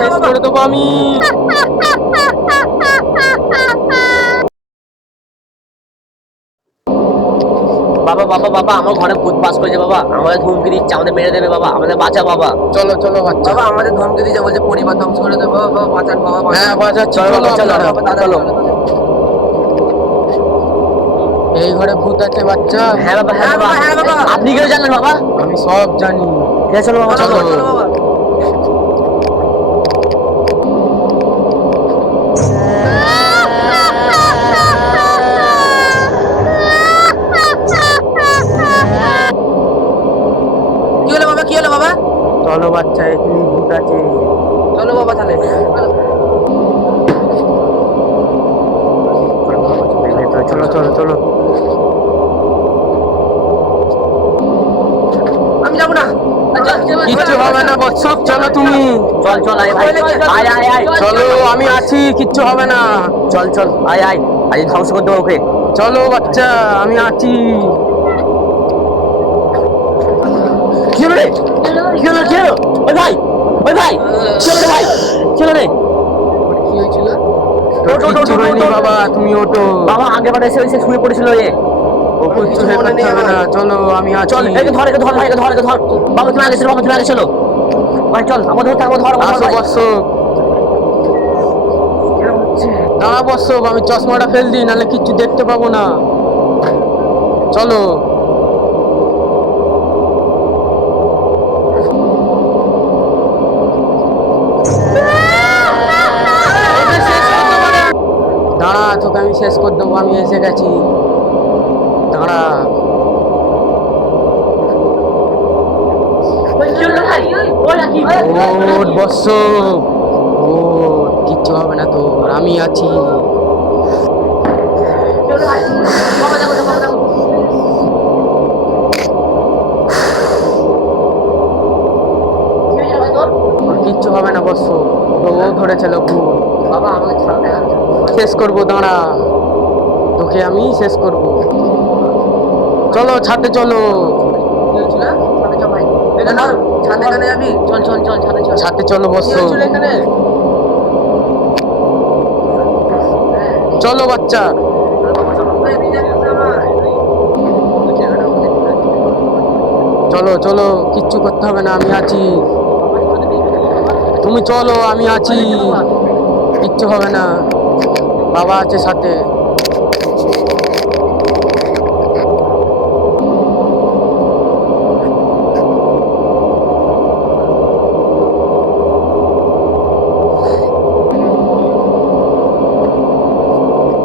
শেষ করে দেবো আমি। বাবা বাবা বাবা আমার ঘরে ভূত বাস করেছে বাবা, আমাদের ধমকি দিচ্ছে, আমাদের মেরে দেবে বাবা, আমাদের বাঁচা বাবা। চলো চলো বাচ্চা। বাবা আমাদের ধমকি দিচ্ছে, বলছে পরিবার ধ্বংস করে দেবে বাবা, বাঁচান বাবা। হ্যাঁ বাঁচাচ্ছি, চলো চলো। এই ঘরে ভূত আছে বাচ্চা। হ্যাঁ বাবা হ্যাঁ বাবা হ্যাঁ বাবা। আপনি কেউ জানেন বাবা? আমি সব জানি। চলো বাবা চলো বাবা। কি হলো বাবা? চলো বাচ্চা, এখানে ভূত আছে। চলো বাবা তাহলে। চলো চলো চলো। আমি যাবো না। কিচ্ছু হবে না বৎসব, চলো তুমি। চল চল আয় ভাই, আয় আয় আয়। চলো আমি আছি, কিচ্ছু হবে না। চল চল আয় আয়, আজ ধ্বংস করে দেবো ওকে। চলো বাচ্চা, আমি আছি। কি হলো রে? কি হলো কি হলো? ওই ভাই ওই ভাই চলো রে ভাই, চলো রে। কি হয়েছিল? কিচ্ছু হয়নি বাবা, তুমি ওঠো। বাবা আগে বারে এসে শুয়ে পড়েছিল এ। ও কিচ্ছু হবে না, চলো আমি আছি। চল একে ধর একে ধর ভাই, একে ধর একে ধর। বাবা তুমি আগে চলো, বাবা তুমি আগে চলো ভাই, চল আমাদের ধর ধর। আসো বৎসব। দাঁড়া বৎসব, আমি চশমাটা ফেল দিই, নাহলে কিচ্ছু দেখতে পাবো না। চলো। দাঁড়া, তোকে আমি শেষ করে দেবো, আমি এসে গেছি। দাঁড়া। ওঠ বৎসব, ওঠ, কিচ্ছু হবে না তোর, আমি আছি। কিচ্ছু হবে না বৎসব, ও ধরেছিল ভুল। বাবা আমাকে ছাড় দেখা। শেষ করবো, দাঁড়া, তোকে আমি শেষ করব। চলো ছাদে চলো। ছাদে চলো বৎসব। চলো বাচ্চা। চলো চলো, কিচ্ছু করতে হবে না, আমি আছি। তুমি চলো, আমি আছি, কিচ্ছু হবে না, বাবা আছে সাথে।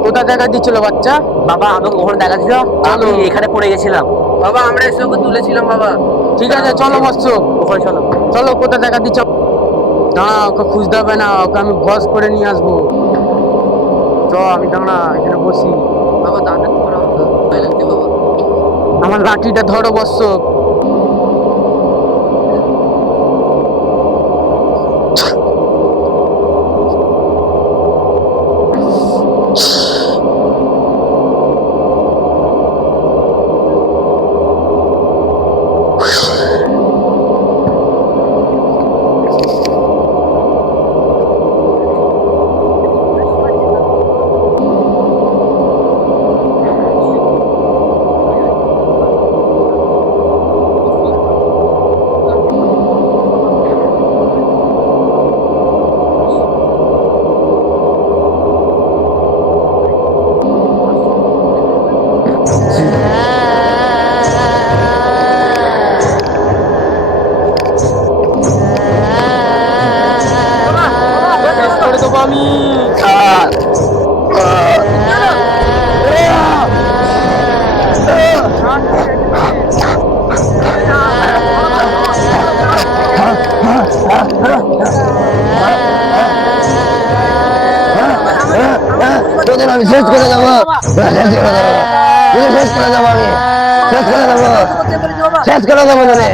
কোথা দেখা দিচ্ছিল বাচ্চা? বাবা আমাকে ওখানে দেখা ছিল, আমি এখানে পড়ে গেছিলাম বাবা, আমরা এসে ওকে তুলেছিলাম বাবা। ঠিক আছে চলো বৎসব, ওখানে চলো। চলো কোথা দেখা দিচ্ছ। দাঁড়া, ওকে খুঁজতে হবে না, ওকে আমি বস করে নিয়ে আসবো। চ, আমি দাঁড়া এখানে বসি। বাবা দাঁড়া বাবা, আমার লাঠিটা ধরো বৎসব। আমি তোদের আমি শেষ করে দেবো, শেষ করে দেবো, আমি শেষ করে দেবো, শেষ করে দেবো তোদের।